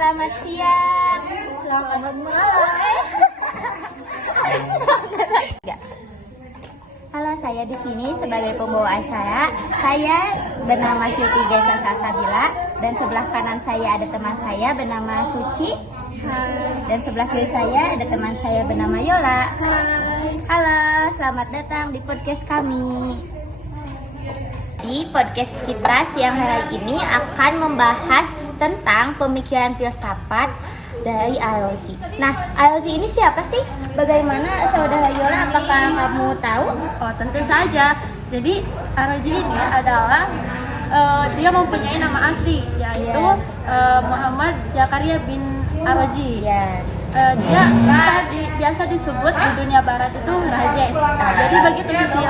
Selamat siang, selamat malam. Halo, saya di sini sebagai pembawa acara. Saya bernama Siti Desa Salsabila dan sebelah kanan saya ada teman saya bernama Suci. Dan sebelah kiri saya ada teman saya bernama Yola. Halo, selamat datang di podcast kami. Di podcast kita siang hari ini akan membahas tentang pemikiran filsafat dari Al-Razi. Nah, Al-Razi ini siapa sih? Bagaimana saudara Yola? Apakah kamu tahu? Oh, tentu saja. Jadi Al-Razi ini adalah dia mempunyai nama asli, yaitu Muhammad Zakaria bin Al-Razi. Dia biasa disebut di dunia barat itu Rajes. Jadi begitu sih.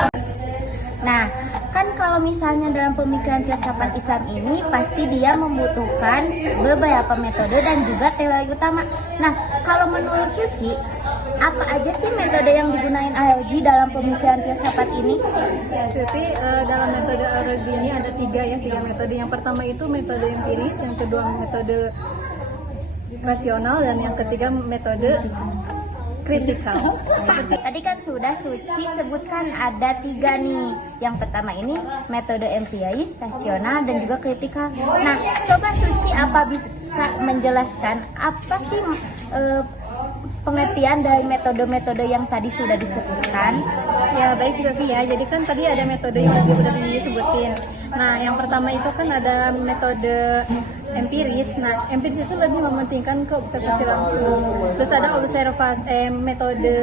Nah, kan kalau misalnya dalam pemikiran filsafat Islam ini pasti dia membutuhkan beberapa metode dan juga teori utama. Nah, kalau menurut Suci, apa aja sih metode yang digunakan Al-Razi dalam pemikiran filsafat ini? Ya, Siti, dalam metode Al-Razi ini ada tiga metode. Yang pertama itu metode empiris, yang kedua metode rasional, dan yang ketiga metode kritikal. Tadi kan sudah Suci sebutkan ada tiga nih. Yang pertama ini metode empiris, rasional, dan juga kritikal. Nah, coba Suci apa bisa menjelaskan apa sih pengertian dari metode-metode yang tadi sudah disebutkan? Ya, baik Sylvia. Jadi kan tadi ada metode yang tadi sudah disebutin. Nah, yang pertama itu kan ada metode empiris. Nah, empiris itu lebih mementingkan ke observasi langsung. Terus ada metode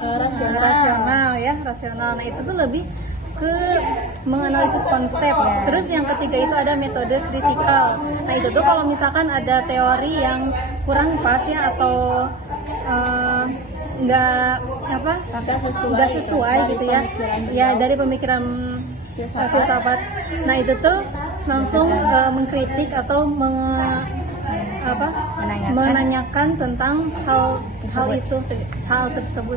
rasional. Nah, itu tuh lebih ke menganalisis konsep. Terus yang ketiga itu ada metode kritikal. Nah, itu tuh kalau misalkan ada teori yang kurang pas ya, atau nggak sesuai gitu ya dari pemikiran filsafat. Nah, itu tuh langsung mengkritik atau menanyakan tentang hal tersebut.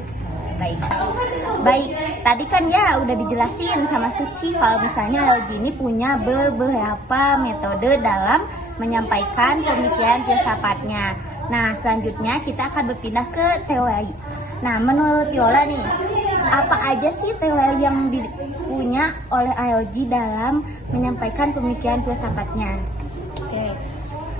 Baik. Tadi kan ya udah dijelasin sama Suci kalau misalnya Al-Razi ini punya beberapa metode dalam menyampaikan pemikiran filsafatnya. Nah, selanjutnya kita akan berpindah ke teori. Nah, menurut Yola nih, apa aja sih teori yang dipunya oleh Al-Razi dalam menyampaikan pemikiran filsafatnya? Oke.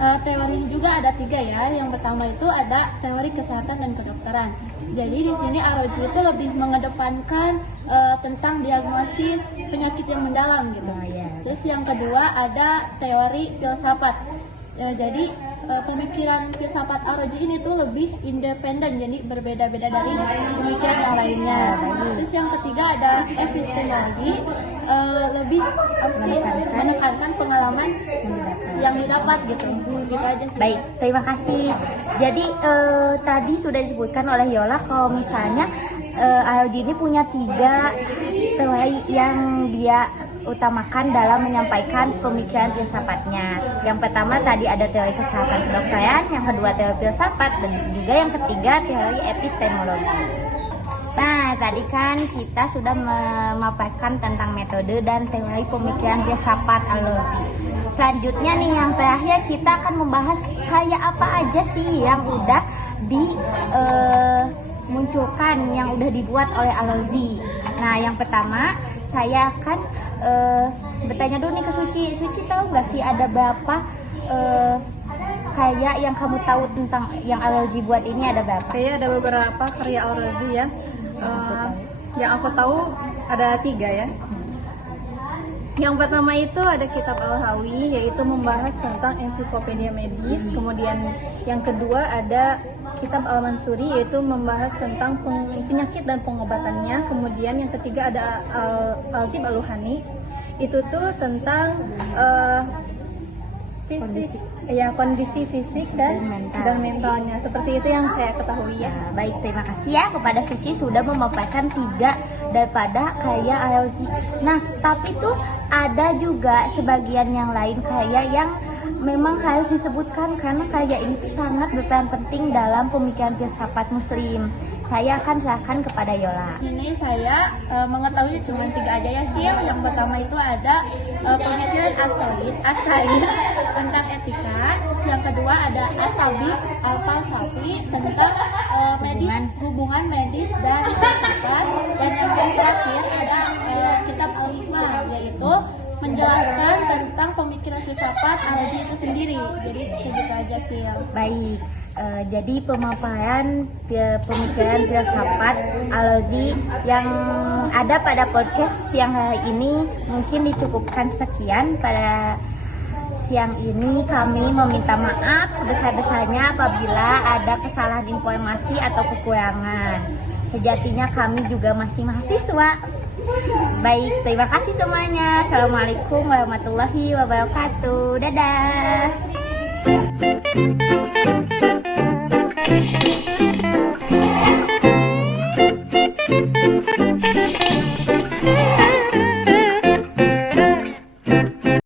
Teorinya juga ada tiga ya. Yang pertama itu ada teori kesehatan dan kedokteran. Jadi di sini Al-Razi itu lebih mengedepankan tentang diagnosis penyakit yang mendalam gitu. Terus yang kedua ada teori filsafat. Jadi pemikiran filsafat Al-Razi ini tuh lebih independen, jadi berbeda-beda dari pemikiran yang lainnya. Terus yang ketiga ada epistemologi, lebih menekankan pengalaman yang didapat gitu. Gitu aja sih. Baik, terima kasih. Jadi tadi sudah disebutkan oleh Yola kalau misalnya Al-Razi ini punya tiga teori yang dia utamakan dalam menyampaikan pemikiran filsafatnya. Yang pertama tadi ada teori kesehatan kedokteran, yang kedua teori filsafat, dan juga yang ketiga teori epistemologi. Nah, tadi kan kita sudah memaparkan tentang metode dan teori pemikiran filsafat Al-Razi. Selanjutnya nih yang terakhir kita akan membahas kayak apa aja sih yang udah dimunculkan, yang udah dibuat oleh Al-Razi. Nah, yang pertama saya akan bertanya dulu nih ke Suci. Suci tahu nggak sih ada berapa karya yang kamu tahu tentang yang Al-Razi buat ini, ada berapa? Ada beberapa karya Al-Razi ya. Yang aku tahu ada tiga ya. Yang pertama itu ada kitab Al-Hawi, yaitu membahas tentang ensiklopedia medis. Kemudian yang kedua ada kitab Al-Mansuri, yaitu membahas tentang penyakit dan pengobatannya. Kemudian yang ketiga ada Al-Tib Al-Luhani, itu tuh tentang kondisi fisik dan mentalnya. Seperti itu yang saya ketahui ya. Baik, terima kasih ya kepada Suci sudah memaparkan tiga daripada kayak IOZ. Nah, tapi tuh ada juga sebagian yang lain kayak yang memang harus disebutkan karena kayak ini tuh sangat berperan penting dalam pemikiran filsafat muslim. Saya akan serahkan kepada Yola. Ini saya mengetahui cuma 3 aja ya sih. Yang pertama itu ada pemikiran asaid tentang etika. Yang kedua ada tabib al-falsafi tentang hubungan medis dan filsafat. Dan yang terakhir ada kitab al-hikmah, yaitu menjelaskan tentang pemikiran filsafat Al-Razi itu sendiri. Jadi segitu aja sih. Baik. Jadi pemaparan pemikiran filsafat Al-Razi yang ada pada podcast siang hari ini mungkin dicukupkan sekian. Pada siang ini kami meminta maaf sebesar-besarnya apabila ada kesalahan informasi atau kekurangan. Sejatinya kami juga masih mahasiswa. Baik, terima kasih semuanya. Assalamualaikum warahmatullahi wabarakatuh. Dadah.